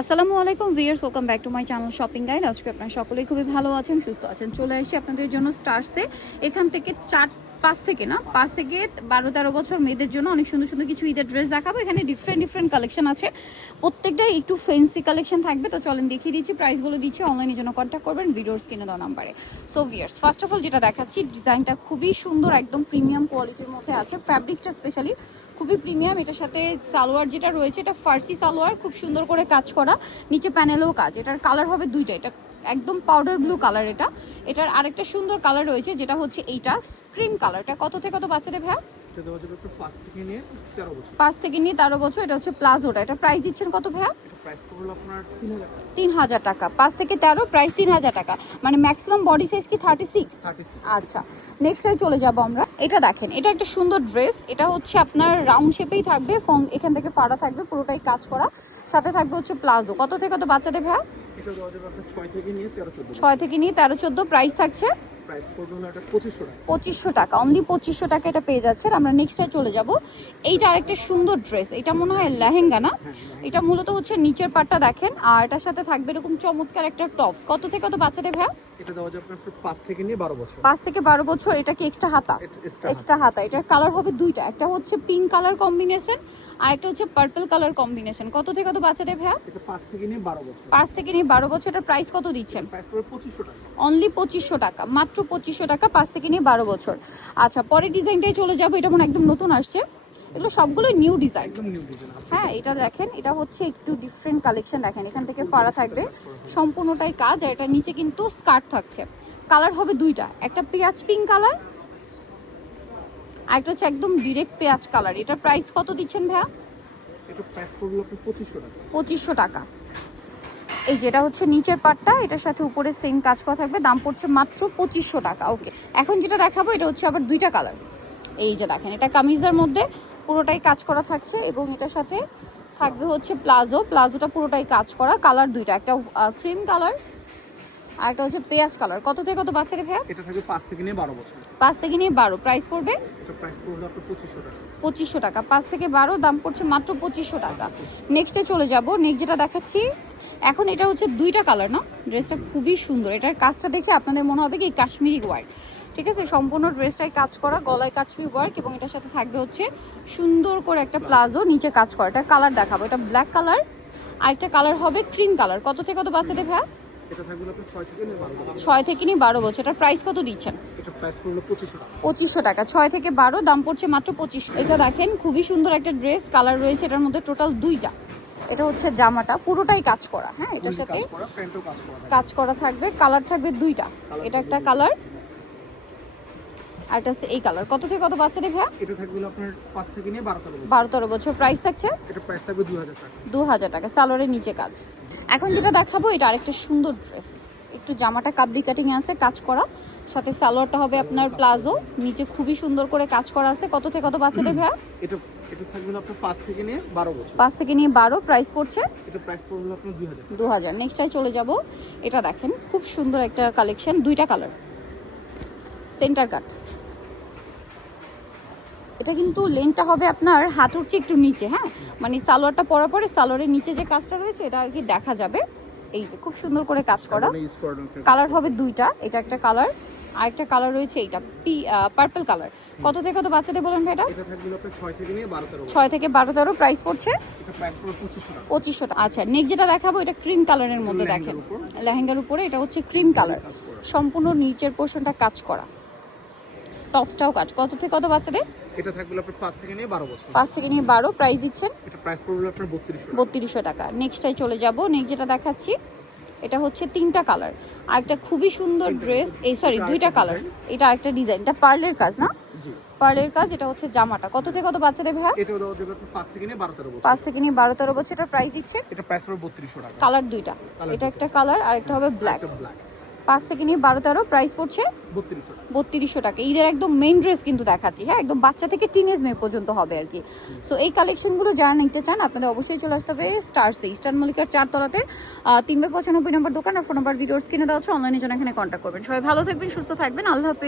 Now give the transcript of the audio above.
আসসালামু আলাইকুম viewers welcome back to my channel shopping guide. আজকে আপনারা সকলেই খুবই ভালো আছেন, সুস্থ আছেন। চলে এসেছি আপনাদের জন্য স্টার্সে। এখান থেকে চার, পাঁচ থেকে না, পাঁচ থেকে বারো, তেরো বছর মেয়েদের জন্য অনেক সুন্দর সুন্দর কিছু ঈদের ড্রেস দেখাবো। এখানে ডিফারেন্ট ডিফারেন্ট কালেকশন আছে। প্রত্যেকটাই একটু ফেন্সি কালেকশন থাকবে। তো চলেন দেখিয়ে দিচ্ছি প্রাইস বলে দিচ্ছি অনলাইনের জন্য কন্ট্যাক্ট করবেন, ভিডিওর স্ক্রিনে দেওয়া নাম্বারে so viewers first of all যেটা দেখাচ্ছি ডিজাইনটা খুবই সুন্দর, একদম প্রিমিয়াম কোয়ালিটির মধ্যে আছে। ফ্যাব্রিক্সটা স্পেশালি খুবই প্রিমিয়াম এটার সাথে সালোয়ার যেটা রয়েছে এটা ফার্সি সালোয়ার খুব সুন্দর করে কাজ করা। নিচে প্যানেলেও কাজ এটার কালার হবে দুইটা এটা একদম পাউডার ব্লু কালার এটা। এটার আরেকটা সুন্দর কালার রয়েছে যেটা হচ্ছে এইটা ক্রিম কালার এটা কত থেকে কত বাচ্চাদের ভ্যা পাঁচ থেকে নিয়ে তেরো বছর। পাঁচ থেকে নিয়ে তেরো বছর এটা হচ্ছে প্লাজোটা এটা প্রাইস দিচ্ছেন কত ভ্যা তিন হাজার টাকা। পাঁচ থেকে তেরো প্রাইস তিন হাজার টাকা। মানে ম্যাক্সিমাম বডি সাইজ কি থার্টি সিক্স আচ্ছা নেক্সটটাই চলে যাব আমরা। এটা দেখেন এটা একটা সুন্দর ড্রেস এটা হচ্ছে আপনার রাউন্ড শেপেই থাকবে ফোন এখান থেকে ফাড়া থাকবে পুরোটাই কাজ করা। সাথে থাকবে হচ্ছে প্লাজো। কত থেকে কত বাচ্চাদের ভ্যা ছয় থেকে নিয়ে তেরো চোদ্দ। প্রাইস থাকছে প্রাইস পঁচিশশো টাকা। অনলি পঁচিশশো টাকা এটা পেয়ে যাচ্ছে আর আমরা নেক্সটটায় চলে যাব। এইটা আরেকটা সুন্দর ড্রেস এটা মনে হয় লেহেঙ্গা না এটা মূলত হচ্ছে নিচের পাটটা দেখেন আর এটার সাথে থাকবে এরকম চমৎকার একটা টপস কত থেকে কত বাচ্চাদের ভ্যা এটা দেওয়া যাবে আপনার পাঁচ থেকে নিয়ে বারো বছর। পাঁচ থেকে বারো বছর এটা কি এক্সট্রা হাতা? এক্সট্রা হাতা। এটার কালার হবে দুইটা একটা হচ্ছে পিঙ্ক কালার কম্বিনেশন আর একটা হচ্ছে পার্পল কালার কম্বিনেশন কত থেকে কত বাচ্চাদের ভ্যা এটা পাঁচ থেকে নিয়ে বারো বছর। পাঁচ থেকে নিয়ে বারো বছর এটার প্রাইস কত দিচ্ছেন? প্রাইস পড়বে পঁচিশশো টাকা। অনলি পঁচিশশো টাকা। মাত্র পঁচিশশো টাকা পাঁচ থেকে নিয়ে বারো বছর। আচ্ছা পরের ডিজাইনটাই চলে যাব এটা মনে একদম নতুন আসছে। এগুলো সবগুলো নিউ ডিজাইন হ্যাঁ এটা দেখেন এটা হচ্ছে একটু ডিফারেন্ট কালেকশন দেখেন এখান থেকে ফাড়া থাকবে। সম্পূর্ণটাই কাজ আর এটা নিচে কিন্তু স্কার্ট থাকছে। কালার হবে দুইটা একটা পেঁয়াজ পিঙ্ক কালার আর একটা হচ্ছে একদম ডিরেক্ট পেঁয়াজ কালার এটার প্রাইস কত দিচ্ছেন ভাইয়া? পঁচিশশো টাকা। এই যেটা হচ্ছে নিচের পাটটা এটার সাথে উপরে সেম কাজ করা থাকবে দাম পড়ছে মাত্র পঁচিশশো টাকা ওকে এখন যেটা দেখাবো এটা হচ্ছে আবার দুইটা কালার এই যে দেখেন এটা কামিজের মধ্যে পুরোটাই কাজ করা থাকছে এবং এটার সাথে থাকবে হচ্ছে প্লাজো। প্লাজোটা পুরোটাই কাজ করা কালার দুইটা একটা ক্রিম কালার আর একটা হচ্ছে পেঁয়াজ কালার কত থেকে কত বাচ্চাকে ভাইয়া? এটা থাকবে পাঁচ থেকে নিয়ে বারো বছর। পাঁচ থেকে নিয়ে বারো। প্রাইস পড়বে? এটা প্রাইস পড়ল আপনার পঁচিশশো টাকা। পঁচিশশো টাকা। পাঁচ থেকে বারো দাম পড়ছে মাত্র পঁচিশশো টাকা। নেক্সটে চলে যাব। নেক্সট যেটা দেখাচ্ছি এখন এটা হচ্ছে দুইটা কালার না? ড্রেসটা খুবই সুন্দর। এটার কাজটা দেখে আপনাদের মনে হবে কি কাশ্মীরি ওয়ার্ক ঠিক আছে? সম্পূর্ণ ড্রেসটাই কাজ করা গলায় কাশ্মীরি ওয়ার্ক এবং এটার সাথে থাকবে হচ্ছে সুন্দর করে একটা প্লাজো নিচে কাজ করা। এটা কালার দেখাবো। এটা ব্ল্যাক কালার আর একটা কালার হবে ক্রিম কালার কত থেকে কত বাচ্চাদের ভাইয়া? আপনার ছয় থেকে নিয়ে বারো বছর। এটার প্রাইস কত দিচ্ছেন? পঁচিশশো টাকা। ছয় থেকে বারো দাম পড়ছে মাত্র পঁচিশ এটা দেখেন খুবই সুন্দর একটা ড্রেস কালার রয়েছে এটার মধ্যে টোটাল দুইটা। এটা হচ্ছে জামাটা পুরোটাই কাজ করা হ্যাঁ এটার সাথে কাজ করা থাকবে। কালার থাকবে দুইটা এটা একটা কালার আর এটা হচ্ছে এই কালার কত থেকে কত বাচ্চাদের ভাইয়া? এটা থাকবে আপনার পাঁচ থেকে নিয়ে বারো তেরো বছর। বারো তেরো বছর। প্রাইস থাকছে? এটা প্রাইস থাকবে দুই হাজার টাকা। দু হাজার টাকা সালোয়ারের নিচে কাজ। এখন যেটা দেখাবো এটা আরেকটা সুন্দর ড্রেস একটু জামাটা কাবলি কাটিং আছে কাজ করা। সাথে সালোয়ারটা হবে আপনার প্লাজো। নিচে খুবই সুন্দর করে কাজ করা আছে। কত থেকে কত বাচ্চাদের ভাইয়া? এটা এটা থাকবে আপনার পাঁচ থেকে নিয়ে বছর। থেকে প্রাইস পড়ছে? এটা প্রাইস পড়বে আপনার নেক্সটাই চলে যাব। এটা দেখেন খুব সুন্দর একটা কালেকশন দুইটা কালার সেন্টার কাট এটা কিন্তু লেনটা হবে আপনার হাঁটুর চেয়ে একটু নিচে হ্যাঁ? মানে সালোয়ারটা পরা পরে সালোয়ারের নিচে যে কাজটা রয়েছে এটা আর কি দেখা যাবে। এই যে খুব সুন্দর করে কাজ করা। কালার হবে দুইটা। এটা একটা কালার আর একটা কালার রয়েছে এইটা পি পার্পল কালার কত থেকে কত বাচ্চাদের বলেন ভাই এটা ছয় থেকে নিয়ে বারো তেরো প্রাইস পড়ছে? এটা প্রাইস পড়বে পঁচিশশো আচ্ছা। নেক্সট যেটা দেখাবো এটা ক্রিম কালারের মধ্যে দেখেন। লেহেঙ্গার উপরে এটা হচ্ছে ক্রিম কালার সম্পূর্ণ নিচের পোর্শনটা কাজ করা। টপসটাও কাজ। কত থেকে কত বাচ্চাদের? এটা থাকবে হলো আপনার পাঁচ থেকে নিয়ে বারো বছর। পাঁচ থেকে নিয়ে বারো প্রাইস দিচ্ছেন? এটা প্রাইস পড়বে হলো আপনার বত্রিশশো টাকা। বত্রিশশো টাকা। নেক্সটটাই চলে যাব। নেক্সট যেটা দেখাচ্ছি এটা হচ্ছে তিনটা কালার। আর একটা খুবই সুন্দর ড্রেস এই সরি দুইটা কালার এটা একটা ডিজাইন এটা পার্লের কাজ না? পার্লের কাজ এটা হচ্ছে জামাটা। কত থেকে কত বাচ্চাদের ভাই? এটা ওদের থেকে নিয়ে বারো তেরো বছর। পাঁচ থেকে নিয়ে বারো তেরো বছর এটা প্রাইস দিচ্ছে? এটা প্রাইস পড়বে বত্রিশশো টাকা। কালার দুইটা। এটা একটা কালার আর একটা হবে ব্ল্যাক পাঁচ থেকে নিয়ে বারো তেরো প্রাইস পড়ছে বত্রিশশো টাকা। ঈদের একদম মেইন ড্রেস কিন্তু দেখাচ্ছি হ্যাঁ? একদম বাচ্চা থেকে টিনেজ মেয়ে পর্যন্ত হবে আর কি। সো এই কালেকশনগুলো যারা নিতে চান আপনাদের অবশ্যই চলে আসতে হবে স্টারসে ইস্টার্ন মল্লিকার চারতলাতে। তিনবে বাই পঁচানব্বই নম্বর দোকান আর ফোন নাম্বার ভিডিওস কিনে দেওয়া হচ্ছে অনলাইনে জন্য এখানে কন্ট্যাক্ট করবেন। সবাই ভালো থাকবেন সুস্থ থাকবেন আল্লাহ হাফেজ।